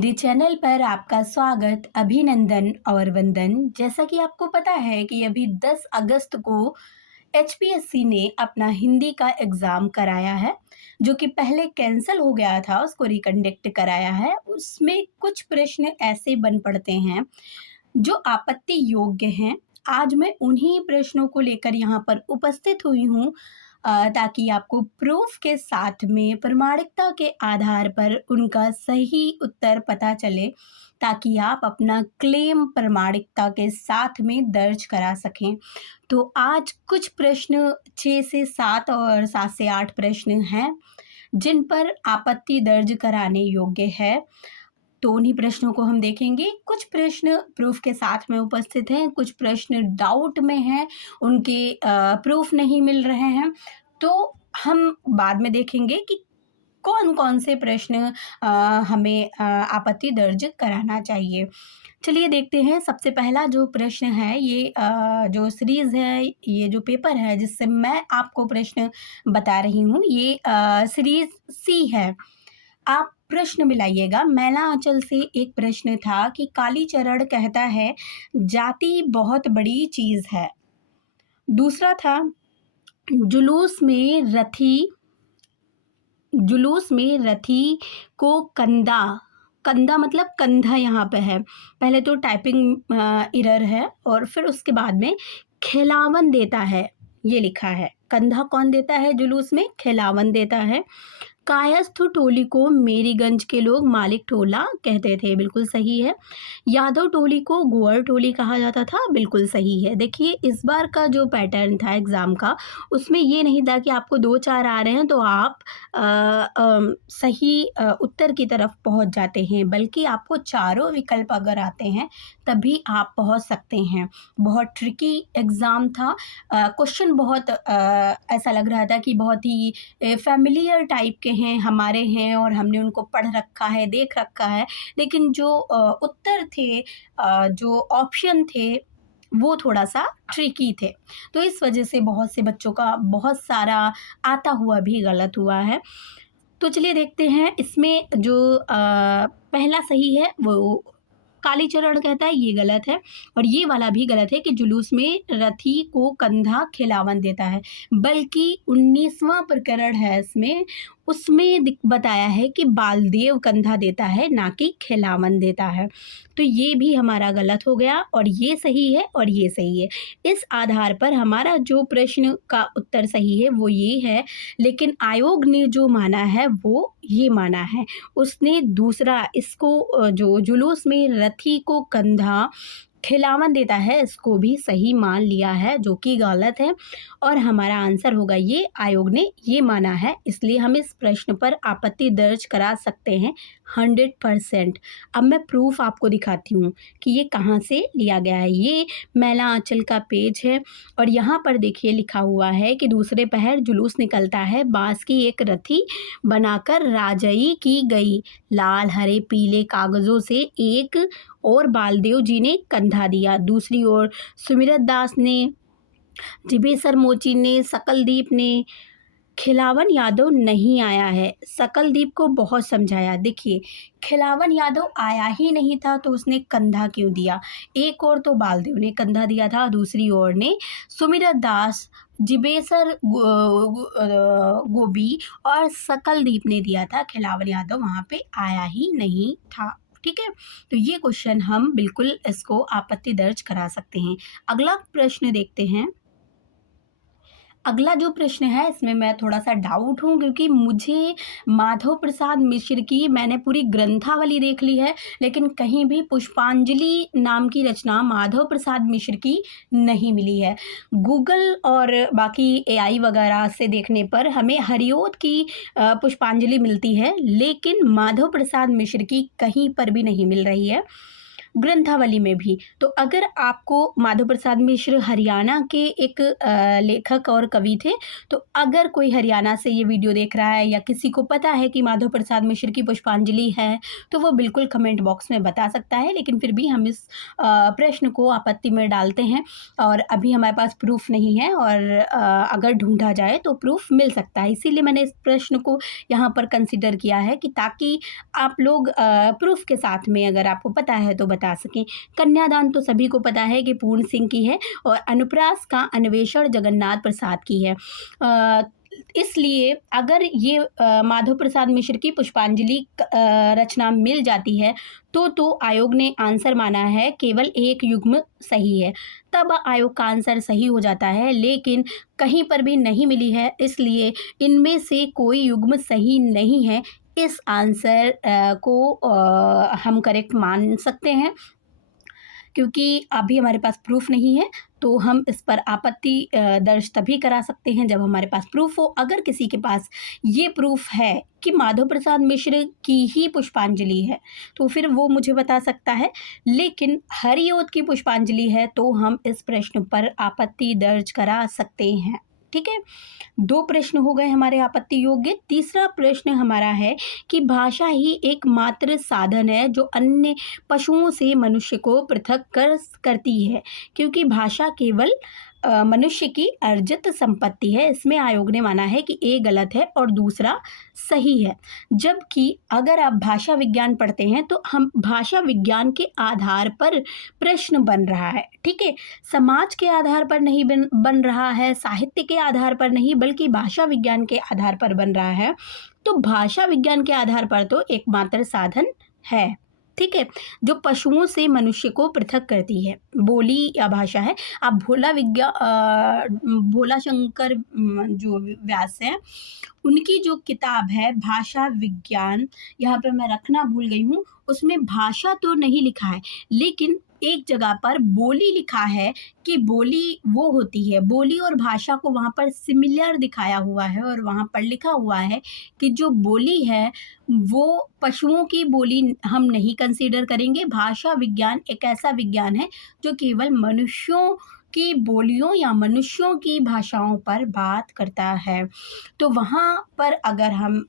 मेरे चैनल पर आपका स्वागत, अभिनंदन और वंदन। जैसा कि आपको पता है कि अभी 10 अगस्त को एचपीएससी ने अपना हिंदी का एग्ज़ाम कराया है, जो कि पहले कैंसल हो गया था, उसको रिकंडक्ट कराया है। उसमें कुछ प्रश्न ऐसे बन पड़ते हैं, जो आपत्ति योग्य हैं। आज मैं उन्हीं प्रश्नों को लेकर यहाँ पर उपस्थित हुई हूँ ताकि आपको प्रूफ़ के साथ में प्रामाणिकता के आधार पर उनका सही उत्तर पता चले, ताकि आप अपना क्लेम प्रामाणिकता के साथ में दर्ज करा सकें। तो आज कुछ प्रश्न 6 से 7 और 7 से 8 प्रश्न हैं, जिन पर आपत्ति दर्ज कराने योग्य है। तो उन्हीं प्रश्नों को हम देखेंगे। कुछ प्रश्न प्रूफ़ के साथ में उपस्थित हैं, कुछ प्रश्न डाउट में हैं, उनके प्रूफ़ नहीं मिल रहे हैं। तो हम बाद में देखेंगे कि कौन-कौन से प्रश्न हमें आपत्ति दर्ज कराना चाहिए। चलिए देखते हैं, सबसे पहला जो प्रश्न है ये जो सीरीज़ है, ये जो पेपर है जिससे मैं आपको प्रश्न बता रही हूँ, ये सीरीज़ सी है। आप प्रश्न मिलाइएगा। मैला आंचल से एक प्रश्न था कि कालीचरण कहता है, जाति बहुत बड़ी चीज़ है। दूसरा था, जुलूस में रथी जुलूस में रथी को कंधा, कंधा मतलब कंधा यहाँ पे है। पहले तो टाइपिंग एरर है और फिर उसके बाद में खिलावन देता है, ये लिखा है। कंधा कौन देता है जुलूस में? खिलावन देता है। कायस्थ टोली को मेरीगंज के लोग मालिक टोला कहते थे, बिल्कुल सही है। यादव टोली को गोअर टोली कहा जाता था, बिल्कुल सही है। देखिए, इस बार का जो पैटर्न था एग्ज़ाम का, उसमें ये नहीं था कि आपको 2-4 आ रहे हैं तो आप सही उत्तर की तरफ पहुंच जाते हैं, बल्कि आपको चारों विकल्प अगर आते हैं तभी आप पहुंच सकते हैं। बहुत ट्रिकी एग्ज़ाम था। क्वेश्चन बहुत ऐसा लग रहा था कि बहुत ही फ़ैमिलियर टाइप के हैं, हमारे हैं और हमने उनको पढ़ रखा है, देख रखा है। लेकिन जो उत्तर थे, जो ऑप्शन थे, वो थोड़ा-सा ट्रिकी थे। तो इस वजह से बहुत से बच्चों का बहुत सारा आता हुआ भी गलत हुआ है। तो चलिए देखते हैं, इसमें जो पहला सही है वो कालीचरण कहता है, ये गलत है। और ये वाला भी गलत है कि जुलूस में रथी को कंधा खिलावन देता है, बल्कि 19वां प्रकरण है इसमें, उसमें बताया है कि बालदेव कंधा देता है, ना कि खिलावन देता है। तो ये भी हमारा गलत हो गया और ये सही है और ये सही है। इस आधार पर हमारा जो प्रश्न का उत्तर सही है वो ये है, लेकिन आयोग ने जो माना है वो ये माना है। उसने दूसरा, इसको जो जुलूस में रथी को कंधा खिलावन देता है, इसको भी सही मान लिया है, जो कि गलत है। और हमारा आंसर होगा ये, आयोग ने ये माना है, इसलिए हम इस प्रश्न पर आपत्ति दर्ज करा सकते हैं 100%। अब मैं प्रूफ आपको दिखाती हूँ कि ये कहाँ से लिया गया है। ये मैला आंचल का पेज है और यहाँ पर देखिए लिखा हुआ है कि दूसरे पहर जुलूस निकलता है, बांस की एक रथी बनाकर राजई की गई, लाल हरे पीले कागज़ों से एक और बालदेव जी ने कंधा दिया। दूसरी ओर सुमिरत दास ने, जिभेसर मोची ने, सकलदीप ने, खिलावन यादव नहीं आया है। सकलदीप को बहुत समझाया। देखिए, खिलावन यादव आया ही नहीं था तो उसने कंधा क्यों दिया? एक और तो बालदेव ने कंधा दिया था, दूसरी ओर ने सुमिरत दास, जिबेसर गोबी और सकलदीप ने दिया था। खिलावन यादव वहाँ पे आया ही नहीं था। ठीक है, तो ये क्वेश्चन हम बिल्कुल इसको आपत्ति दर्ज करा सकते हैं। अगला प्रश्न देखते हैं। अगला जो प्रश्न है इसमें मैं थोड़ा-सा डाउट हूँ, क्योंकि मुझे माधव प्रसाद मिश्र की मैंने पूरी ग्रंथावली देख ली है, लेकिन कहीं भी पुष्पांजलि नाम की रचना माधव प्रसाद मिश्र की नहीं मिली है। गूगल और बाकी एआई वगैरह से देखने पर हमें हरिओत की पुष्पांजलि मिलती है, लेकिन माधव प्रसाद मिश्र की कहीं पर भी नहीं मिल रही है। ग्रंथावली में भी। तो अगर आपको माधव प्रसाद मिश्र हरियाणा के एक लेखक और कवि थे, तो अगर कोई हरियाणा से ये वीडियो देख रहा है या किसी को पता है कि माधव प्रसाद मिश्र की पुष्पांजलि है, तो वो बिल्कुल कमेंट बॉक्स में बता सकता है। लेकिन फिर भी हम इस प्रश्न को आपत्ति में डालते हैं और अभी हमारे पास प्रूफ नहीं है, और अगर ढूंढा जाए तो प्रूफ मिल सकता है। इसीलिए मैंने इस प्रश्न को यहाँ पर कंसिडर किया है कि ताकि आप लोग प्रूफ के साथ में अगर आपको पता है तो बता सकें। कन्यादान तो सभी को पता है कि पूर्ण सिंह की है, और अनुप्रास का अन्वेषण जगन्नाथ प्रसाद की है। इसलिए अगर ये माधव प्रसाद मिश्र की पुष्पांजलि रचना मिल जाती है तो आयोग ने आंसर माना है केवल एक युग्म सही है, तब आयोग का आंसर सही हो जाता है। लेकिन कहीं पर भी नहीं मिली है, इसलिए इनमें से कोई युग्म सही नहीं है। इस आंसर को हम करेक्ट मान सकते हैं, क्योंकि अभी हमारे पास प्रूफ नहीं है। तो हम इस पर आपत्ति दर्ज तभी करा सकते हैं जब हमारे पास प्रूफ हो। अगर किसी के पास ये प्रूफ है कि माधव प्रसाद मिश्र की ही पुष्पांजलि है, तो फिर वो मुझे बता सकता है। लेकिन हरिओद की पुष्पांजलि है तो हम इस प्रश्न पर आपत्ति दर्ज करा सकते हैं। ठीक है, 2 प्रश्न हो गए हमारे आपत्ति योग्य। तीसरा प्रश्न हमारा है कि भाषा ही एकमात्र साधन है जो अन्य पशुओं से मनुष्य को पृथक करती है, क्योंकि भाषा केवल मनुष्य की अर्जित संपत्ति है। इसमें आयोग ने माना है कि एक गलत है और दूसरा सही है। जबकि अगर आप भाषा विज्ञान पढ़ते हैं तो हम भाषा विज्ञान के आधार पर प्रश्न बन रहा है। ठीक है, समाज के आधार पर नहीं बन रहा है, साहित्य के आधार पर नहीं, बल्कि भाषा विज्ञान के आधार पर बन रहा है। तो भाषा विज्ञान के आधार पर तो एकमात्र साधन है, ठीक है, जो पशुओं से मनुष्य को पृथक करती है। बोली या भाषा है। आप भोला शंकर जो व्यास है, उनकी जो किताब है भाषा विज्ञान, यहाँ पे मैं रखना भूल गई हूँ, उसमें भाषा तो नहीं लिखा है, लेकिन एक जगह पर बोली लिखा है कि बोली वो होती है। बोली और भाषा को वहाँ पर सिमिलर दिखाया हुआ है, और वहाँ पर लिखा हुआ है कि जो बोली है वो पशुओं की बोली हम नहीं कंसीडर करेंगे। भाषा विज्ञान एक ऐसा विज्ञान है जो केवल मनुष्यों की बोलियों या मनुष्यों की भाषाओं पर बात करता है। तो वहाँ पर अगर हम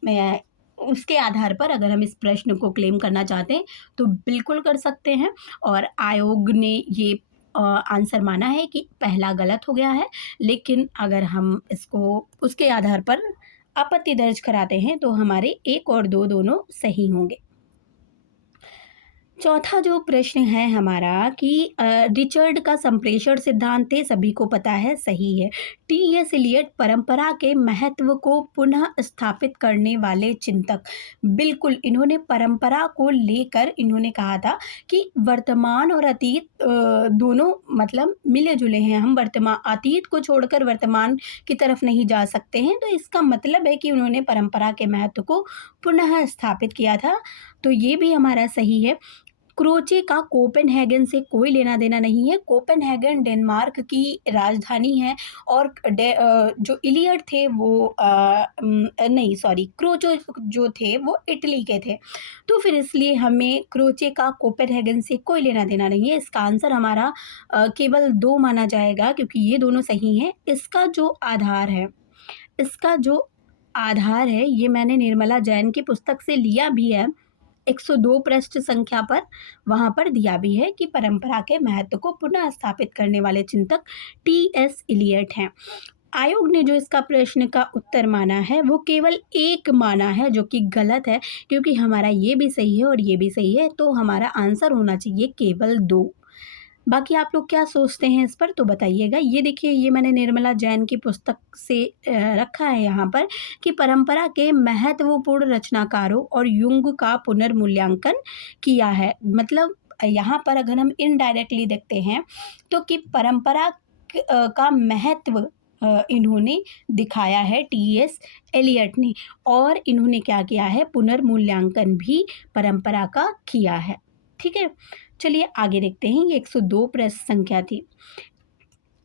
उसके आधार पर अगर हम इस प्रश्न को क्लेम करना चाहते हैं तो बिल्कुल कर सकते हैं, और आयोग ने ये आंसर माना है कि पहला गलत हो गया है। लेकिन अगर हम इसको उसके आधार पर आपत्ति दर्ज कराते हैं तो हमारे 1 और 2 दोनों सही होंगे। चौथा जो प्रश्न है हमारा कि रिचर्ड का संप्रेषण सिद्धांत सभी को पता है सही है। टी.एस. इलियट परंपरा के महत्व को पुनः स्थापित करने वाले चिंतक। बिल्कुल, इन्होंने परंपरा को लेकर इन्होंने कहा था कि वर्तमान और अतीत दोनों मतलब मिले जुले हैं। हम अतीत को छोड़कर वर्तमान की तरफ नहीं जा सकते हैं। तो इसका मतलब है कि उन्होंने परंपरा के महत्व को पुनः स्थापित किया था। तो ये भी हमारा सही है। क्रोचे का कोपेनहेगन से कोई लेना देना नहीं है। कोपेनहेगन डेनमार्क की राजधानी है, और जो इलियट थे वो नहीं सॉरी क्रोचो जो थे वो इटली के थे। तो फिर इसलिए हमें क्रोचे का कोपेनहेगन से कोई लेना देना नहीं है। इसका आंसर हमारा केवल 2 माना जाएगा, क्योंकि ये दोनों सही हैं। इसका जो आधार है ये मैंने निर्मला जैन की पुस्तक से लिया भी है। 102 पृष्ठ संख्या पर वहाँ पर दिया भी है कि परंपरा के महत्व को पुनः स्थापित करने वाले चिंतक टी.एस. इलियट हैं। आयोग ने जो इसका प्रश्न का उत्तर माना है वो केवल 1 माना है, जो कि गलत है, क्योंकि हमारा ये भी सही है और ये भी सही है। तो हमारा आंसर होना चाहिए केवल 2। बाकी आप लोग क्या सोचते हैं इस पर तो बताइएगा। ये देखिए, ये मैंने निर्मला जैन की पुस्तक से रखा है यहाँ पर कि परंपरा के महत्वपूर्ण रचनाकारों और युग का पुनर्मूल्यांकन किया है। मतलब यहाँ पर अगर हम इनडायरेक्टली देखते हैं तो कि परंपरा का महत्व इन्होंने दिखाया है टी.एस. एलियट ने, और इन्होंने क्या किया है, पुनर्मूल्यांकन भी परंपरा का किया है। ठीक है, चलिए आगे देखते हैं। ये 102 प्रश्न संख्या थी।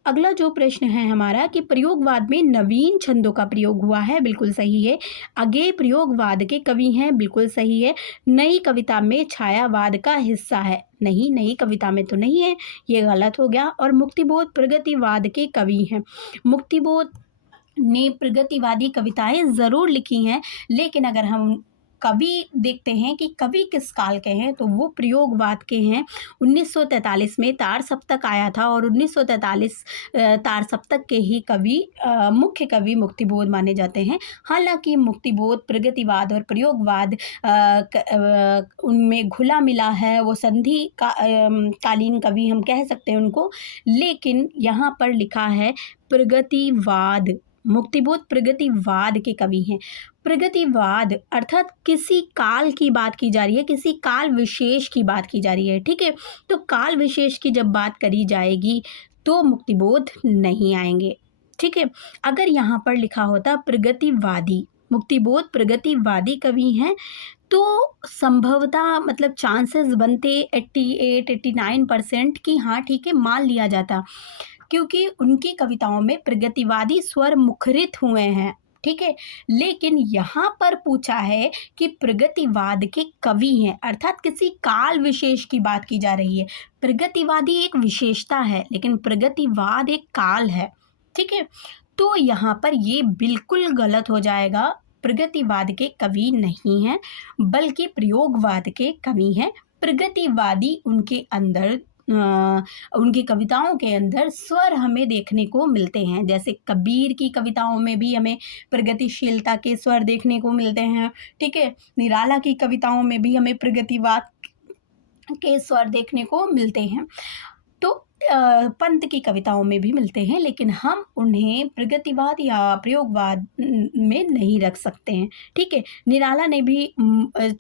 अगला जो प्रश्न है हमारा कि प्रयोगवाद में नवीन छंदों का प्रयोग हुआ है, बिल्कुल सही है। अज्ञेय प्रयोगवाद के कवि हैं, बिल्कुल सही है। नई कविता में छायावाद का हिस्सा है, नहीं, नई कविता में तो नहीं है, ये गलत हो गया। और मुक्तिबोध प्रगतिवाद के कवि हैं। मुक्तिबोध ने प्रगतिवादी कविताएं ज़रूर लिखी हैं, लेकिन अगर हम कवि देखते हैं कि कवि किस काल के हैं, तो वो प्रयोगवाद के हैं। 1943 में तार सप्तक आया था और 1943 तार सप्तक के ही कवि मुख्य कवि मुक्तिबोध माने जाते हैं। हालांकि मुक्तिबोध प्रगतिवाद और प्रयोगवाद उनमें घुला मिला है, वो संधि कालीन कवि हम कह सकते हैं उनको, लेकिन यहाँ पर लिखा है प्रगतिवाद। मुक्तिबोध प्रगतिवाद के कवि हैं। प्रगतिवाद अर्थात किसी काल की बात की जा रही है, किसी काल विशेष की बात की जा रही है, ठीक है। तो काल विशेष की जब बात करी जाएगी तो मुक्तिबोध नहीं आएंगे, ठीक है। अगर यहाँ पर लिखा होता प्रगतिवादी, मुक्तिबोध प्रगतिवादी कवि हैं, तो संभवतः मतलब चांसेस बनते 88-89% की हाँ ठीक है मान लिया जाता, क्योंकि उनकी कविताओं में प्रगतिवादी स्वर मुखरित हुए हैं, ठीक है। लेकिन यहाँ पर पूछा है कि प्रगतिवाद के कवि हैं, अर्थात किसी काल विशेष की बात की जा रही है। प्रगतिवादी एक विशेषता है, लेकिन प्रगतिवाद एक काल है, ठीक है। तो यहाँ पर ये बिल्कुल गलत हो जाएगा। प्रगतिवाद के कवि नहीं हैं, बल्कि प्रयोगवाद के कवि हैं। प्रगतिवादी उनके अंदर उनकी कविताओं के अंदर स्वर हमें देखने को मिलते हैं, जैसे कबीर की कविताओं में भी हमें प्रगतिशीलता के स्वर देखने को मिलते हैं, ठीक है। निराला की कविताओं में भी हमें प्रगतिवाद के स्वर देखने को मिलते हैं। तो पंत की कविताओं में भी मिलते हैं, लेकिन हम उन्हें प्रगतिवाद या प्रयोगवाद में नहीं रख सकते हैं, ठीक है। निराला ने भी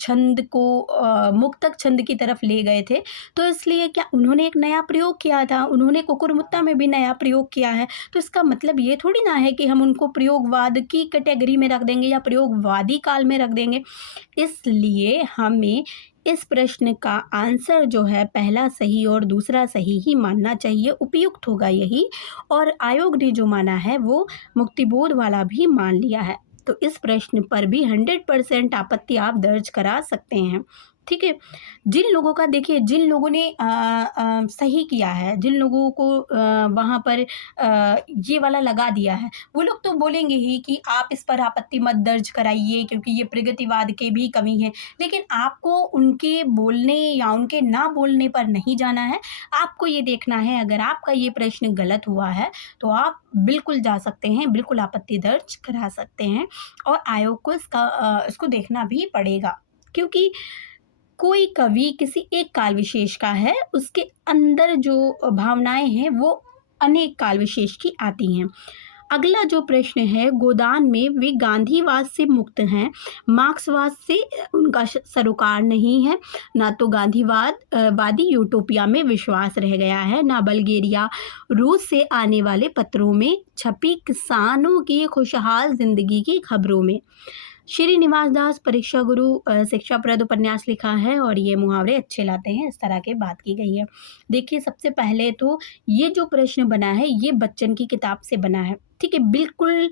छंद को मुक्तक छंद की तरफ ले गए थे, तो इसलिए क्या उन्होंने एक नया प्रयोग किया था, उन्होंने कुकुरमुत्ता में भी नया प्रयोग किया है। तो इसका मतलब ये थोड़ी ना है कि हम उनको प्रयोगवाद की कैटेगरी में रख देंगे या प्रयोगवादी काल में रख देंगे। इसलिए हमें इस प्रश्न का आंसर जो है पहला सही और दूसरा सही ही मानना चाहिए, उपयुक्त होगा यही। और आयोग ने जो माना है वो मुक्तिबोध वाला भी मान लिया है। तो इस प्रश्न पर भी 100% आपत्ति आप दर्ज करा सकते हैं, ठीक है। जिन लोगों का देखिए, जिन लोगों ने सही किया है, जिन लोगों को वहाँ पर ये वाला लगा दिया है, वो लोग तो बोलेंगे ही कि आप इस पर आपत्ति मत दर्ज कराइए क्योंकि ये प्रगतिवाद के भी कवि हैं। लेकिन आपको उनके बोलने या उनके ना बोलने पर नहीं जाना है, आपको ये देखना है अगर आपका ये प्रश्न गलत हुआ है तो आप बिल्कुल जा सकते हैं, बिल्कुल आपत्ति दर्ज करा सकते हैं। और आयोग को इसको देखना भी पड़ेगा, क्योंकि कोई कवि किसी एक काल विशेष का है, उसके अंदर जो भावनाएं हैं वो अनेक काल विशेष की आती हैं। अगला जो प्रश्न है, गोदान में वे गांधीवाद से मुक्त हैं, मार्क्सवाद से उनका सरोकार नहीं है, ना तो गांधीवाद वादी यूटोपिया में विश्वास रह गया है, ना बल्गेरिया रूस से आने वाले पत्रों में छपी किसानों की खुशहाल जिंदगी की खबरों में। श्रीनिवास दास परीक्षा गुरु शिक्षाप्रद उपन्यास लिखा है और ये मुहावरे अच्छे लाते हैं, इस तरह के बात की गई है। देखिए, सबसे पहले तो ये जो प्रश्न बना है ये बच्चन की किताब से बना है, ठीक है। बिल्कुल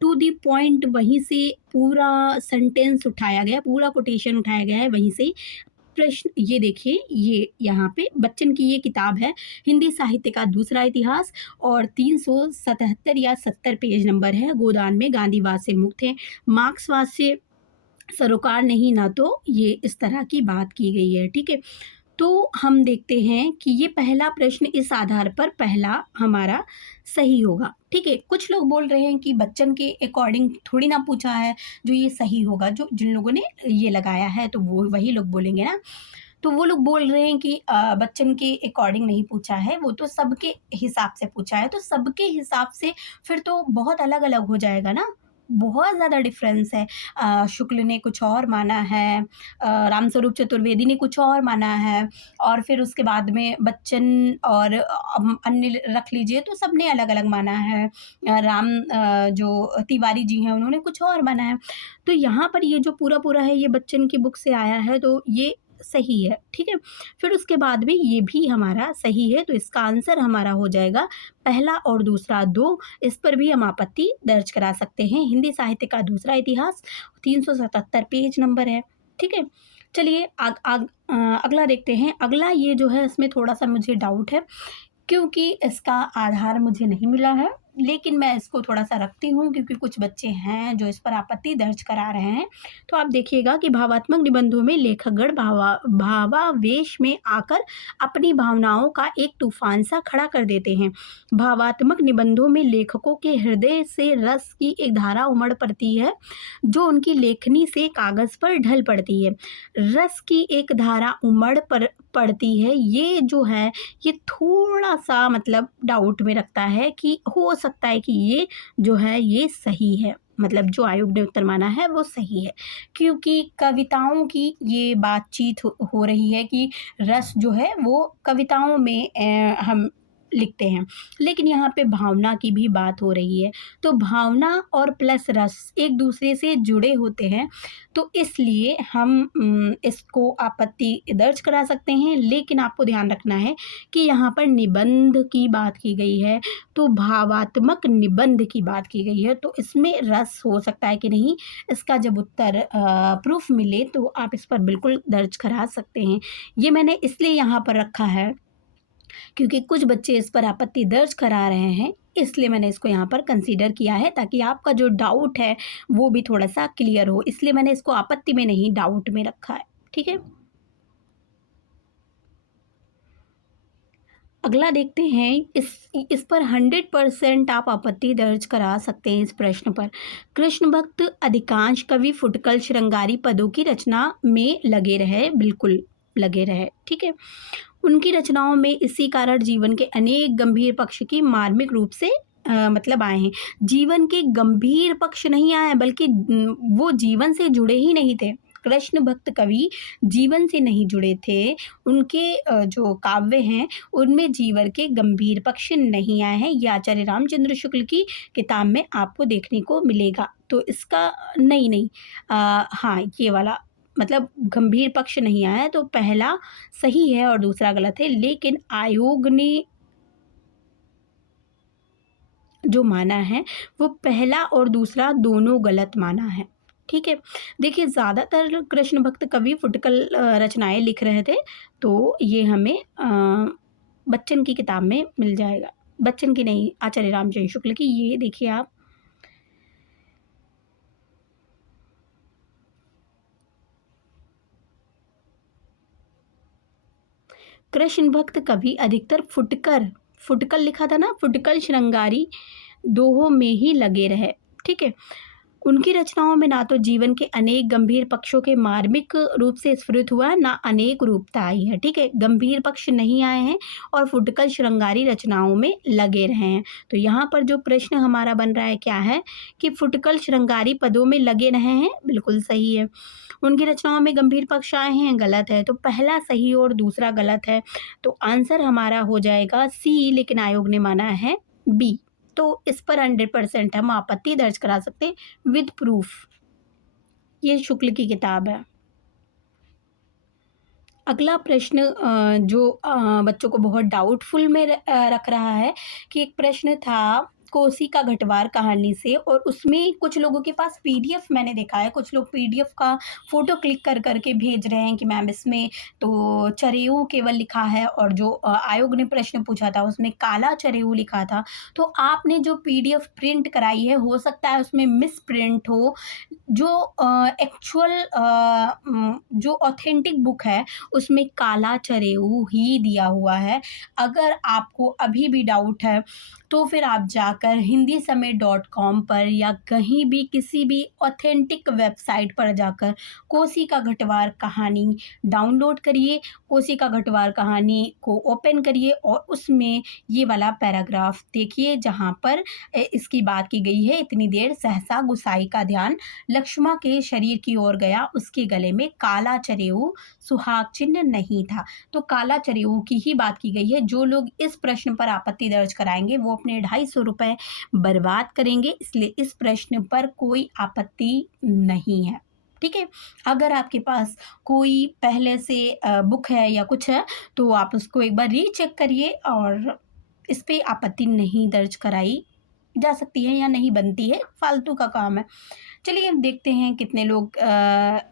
टू दी पॉइंट वहीं से पूरा सेंटेंस उठाया गया, पूरा कोटेशन उठाया गया है वहीं से। प्रश्न ये देखिए, ये यहाँ पे बच्चन की ये किताब है, हिंदी साहित्य का दूसरा इतिहास, और 377 या 70 पेज नंबर है। गोदान में गांधीवाद से मुक्त है, मार्क्सवाद से सरोकार नहीं, ना तो ये इस तरह की बात की गई है, ठीक है। तो हम देखते हैं कि ये पहला प्रश्न इस आधार पर पहला हमारा सही होगा, ठीक है। कुछ लोग बोल रहे हैं कि बच्चन के अकॉर्डिंग थोड़ी ना पूछा है जो ये सही होगा, जो जिन लोगों ने ये लगाया है तो वो वही लोग बोलेंगे ना। तो वो लोग बोल रहे हैं कि बच्चन के अकॉर्डिंग नहीं पूछा है, वो तो सबके हिसाब से पूछा है। तो सबके हिसाब से फिर तो बहुत अलग अलग हो जाएगा ना, बहुत ज़्यादा डिफरेंस है। शुक्ल ने कुछ और माना है, रामस्वरूप चतुर्वेदी ने कुछ और माना है, और फिर उसके बाद में बच्चन और अन्य रख लीजिए तो सबने अलग अलग माना है। जो तिवारी जी हैं उन्होंने कुछ और माना है। तो यहाँ पर ये जो पूरा पूरा है ये बच्चन की बुक से आया है, तो ये सही है, ठीक है। फिर उसके बाद में ये भी हमारा सही है, तो इसका आंसर हमारा हो जाएगा पहला और दूसरा 2। इस पर भी हम आपत्ति दर्ज करा सकते हैं। हिंदी साहित्य का दूसरा इतिहास 377 पेज नंबर है, ठीक है। चलिए अगला देखते हैं। अगला ये जो है इसमें थोड़ा-सा मुझे डाउट है, क्योंकि इसका आधार मुझे नहीं मिला है, लेकिन मैं इसको थोड़ा-सा रखती हूँ क्योंकि कुछ बच्चे हैं जो इस पर आपत्ति दर्ज करा रहे हैं। तो आप देखिएगा कि भावात्मक निबंधों में लेखकगण भावावेश में आकर अपनी भावनाओं का एक तूफ़ान-सा खड़ा कर देते हैं। भावात्मक निबंधों में लेखकों के हृदय से रस की एक धारा उमड़ पड़ती है, जो उनकी लेखनी से कागज़ पर ढल पड़ती है। रस की एक धारा उमड़ पड़ती है, ये जो है ये थोड़ा-सा मतलब डाउट में रखता है कि हो सकता है कि ये जो है ये सही है। मतलब जो आयोग ने उत्तर माना है वो सही है। क्योंकि कविताओं की ये बातचीत हो रही है कि रस जो है वो कविताओं में हम लिखते हैं। लेकिन यहाँ पे भावना की भी बात हो रही है। तो भावना और प्लस रस एक दूसरे से जुड़े होते हैं। तो इसलिए हम इसको आपत्ति दर्ज करा सकते हैं। लेकिन आपको ध्यान रखना है कि यहाँ पर निबंध की बात की गई है, तो भावात्मक निबंध की बात की गई है, तो इसमें रस हो सकता है कि नहीं। इसका जब उत्तर प्रूफ मिले तो आप इस पर बिल्कुल दर्ज करा सकते हैं। ये मैंने इसलिए यहाँ पर रखा है क्योंकि कुछ बच्चे इस पर आपत्ति दर्ज करा रहे हैं, इसलिए मैंने इसको यहाँ पर कंसीडर किया है, ताकि आपका जो डाउट है वो भी थोड़ा-सा क्लियर हो। इसलिए मैंने इसको आपत्ति में नहीं, डाउट में रखा है, ठीक है। अगला देखते हैं। इस पर 100% आप आपत्ति दर्ज करा सकते हैं इस प्रश्न पर। कृष्ण भक्त अधिकांश कवि फुटकल श्रृंगारी पदों की रचना में लगे रहे, बिल्कुल लगे रहे, ठीक है। उनकी रचनाओं में इसी कारण जीवन के अनेक गंभीर पक्ष की मार्मिक रूप से मतलब आए हैं। जीवन के गंभीर पक्ष नहीं आए, बल्कि वो जीवन से जुड़े ही नहीं थे। कृष्ण भक्त कवि जीवन से नहीं जुड़े थे। उनके जो काव्य हैं उनमें जीवन के गंभीर पक्ष नहीं आए हैं। ये आचार्य रामचंद्र शुक्ल की किताब में आपको देखने को मिलेगा। तो इसका नहीं, हाँ, ये वाला मतलब गंभीर पक्ष नहीं आया है, तो पहला सही है और दूसरा गलत है। लेकिन आयोग ने जो माना है वो पहला और दूसरा दोनों गलत माना है, ठीक है। देखिए ज़्यादातर कृष्ण भक्त कवि फुटकल रचनाएं लिख रहे थे, तो ये हमें बच्चन की किताब में मिल जाएगा। बच्चन की नहीं, आचार्य रामचंद्र शुक्ल की। ये देखिए आप, कृष्ण भक्त कवि अधिकतर फुटकल लिखा था ना, फुटकल श्रृंगारी दोहों में ही लगे रहे, ठीक है। उनकी रचनाओं में ना तो जीवन के अनेक गंभीर पक्षों के मार्मिक रूप से स्फुरित हुआ, ना अनेक रूपता आई है, ठीक है। गंभीर पक्ष नहीं आए हैं और फुटकल श्रृंगारी रचनाओं में लगे रहे हैं। तो यहाँ पर जो प्रश्न हमारा बन रहा है क्या है कि फुटकल श्रृंगारी पदों में लगे रहे हैं, बिल्कुल सही है। उनकी रचनाओं में गंभीर पक्ष आए हैं, गलत है। तो पहला सही और दूसरा गलत है। तो आंसर हमारा हो जाएगा सी, लेकिन आयोग ने माना है बी। तो इस पर 100% हम आपत्ति दर्ज करा सकते हैं विद प्रूफ। ये शुक्ल की किताब है। अगला प्रश्न जो बच्चों को बहुत डाउटफुल में रख रहा है कि एक प्रश्न था कोसी का घटवार कहानी से, और उसमें कुछ लोगों के पास पीडीएफ मैंने देखा है, कुछ लोग पीडीएफ का फ़ोटो क्लिक कर करके भेज रहे हैं कि मैम इसमें तो चरेऊ केवल लिखा है, और जो आयोग ने प्रश्न पूछा था उसमें काला चरेऊ लिखा था। तो आपने जो पीडीएफ प्रिंट कराई है, हो सकता है उसमें मिस प्रिंट हो। जो एक्चुअल जो ऑथेंटिक बुक है उसमें काला चरेऊ ही दिया हुआ है। अगर आपको अभी भी डाउट है तो फिर आप जाकर hindisame.com पर या कहीं भी किसी भी ऑथेंटिक वेबसाइट पर जाकर कोसी का घटवार कहानी डाउनलोड करिए। कोसी का घटवार कहानी को ओपन करिए और उसमें ये वाला पैराग्राफ देखिए जहाँ पर इसकी बात की गई है। इतनी देर सहसा गुसाई का ध्यान लक्ष्मण के शरीर की ओर गया, उसके गले में काला चरेऊ सुहाग चिन्ह नहीं था। तो काला चरेऊ की ही बात की गई है। जो लोग इस प्रश्न पर आपत्ति दर्ज कराएंगे वो अपने 250 रुपये बर्बाद करेंगे, इसलिए इस प्रश्न पर कोई आपत्ति नहीं है। ठीक है? अगर आपके पास कोई पहले से बुक है या कुछ है, तो आप उसको एक बार रीचेक करिए और इस पे आपत्ति नहीं दर्ज कराई जा सकती है या नहीं बनती है, फालतू का काम है। चलिए अब देखते हैं कितने लोग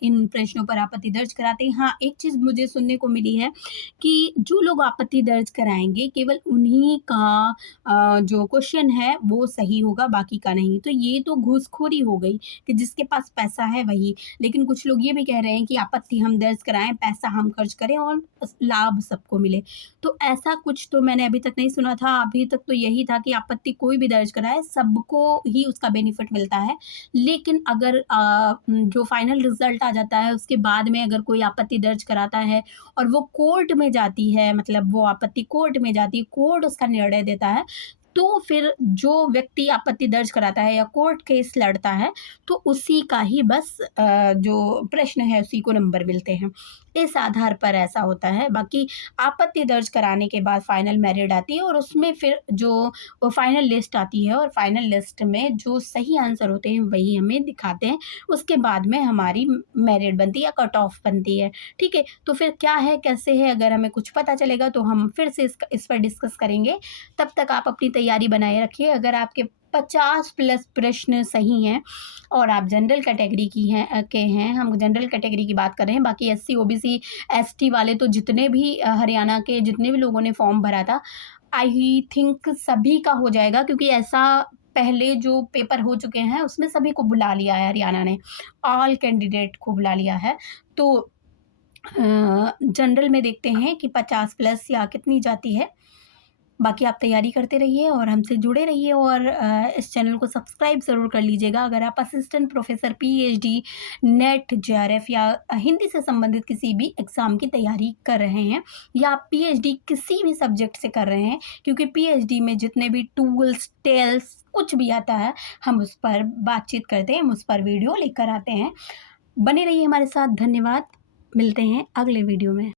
इन प्रश्नों पर आपत्ति दर्ज कराते हैं। हाँ, एक चीज़ मुझे सुनने को मिली है कि जो लोग आपत्ति दर्ज कराएँगे केवल उन्हीं का जो क्वेश्चन है वो सही होगा, बाकी का नहीं। तो ये तो घूसखोरी हो गई कि जिसके पास पैसा है वही। लेकिन कुछ लोग ये भी कह रहे हैं कि आपत्ति हम दर्ज कराएँ, पैसा हम खर्च करें और लाभ सबको मिले। तो ऐसा कुछ तो मैंने अभी तक नहीं सुना था। अभी तक तो यही था कि आपत्ति कोई भी दर्ज कराए, सबको ही उसका बेनिफिट मिलता है। लेकिन अगर जो फाइनल रिज़ल्ट आ जाता है उसके बाद में अगर कोई आपत्ति दर्ज कराता है और वो कोर्ट में जाती है, मतलब वो आपत्ति कोर्ट में जाती है, कोर्ट उसका निर्णय देता है, तो फिर जो व्यक्ति आपत्ति दर्ज कराता है या कोर्ट केस लड़ता है, तो उसी का ही बस जो प्रश्न है उसी को नंबर मिलते हैं। इस आधार पर ऐसा होता है। बाकी आपत्ति दर्ज कराने के बाद फाइनल मेरिट आती है और उसमें फिर जो वो फाइनल लिस्ट आती है और फाइनल लिस्ट में जो सही आंसर होते हैं वही हमें दिखाते हैं। उसके बाद में हमारी मेरिट बनती है या कट ऑफ बनती है, ठीक है? तो फिर क्या है, कैसे है, अगर हमें कुछ पता चलेगा तो हम फिर से इस पर डिस्कस करेंगे। तब तक आप अपनी तैयारी बनाए रखिए। अगर आपके 50 प्लस प्रश्न सही हैं और आप जनरल कैटेगरी के हैं, हम जनरल कैटेगरी की बात कर रहे हैं, बाकी एससी, ओबीसी, एसटी वाले तो जितने भी हरियाणा के जितने भी लोगों ने फॉर्म भरा था, आई थिंक सभी का हो जाएगा, क्योंकि ऐसा पहले जो पेपर हो चुके हैं उसमें सभी को बुला लिया है हरियाणा ने, ऑल कैंडिडेट को बुला लिया है। तो जनरल में देखते हैं कि 50 प्लस या कितनी जाती है। बाकी आप तैयारी करते रहिए और हमसे जुड़े रहिए और इस चैनल को सब्सक्राइब ज़रूर कर लीजिएगा। अगर आप assistant professor, PhD, net, JRF या हिंदी से संबंधित किसी भी एग्ज़ाम की तैयारी कर रहे हैं या आप पीएचडी किसी भी सब्जेक्ट से कर रहे हैं, क्योंकि पीएचडी में जितने भी टूल्स, टेल्स कुछ भी आता है, हम उस पर बातचीत करते हैं, हम उस पर वीडियो लेकर आते हैं। बने रहिए हमारे साथ। धन्यवाद। मिलते हैं अगले वीडियो में।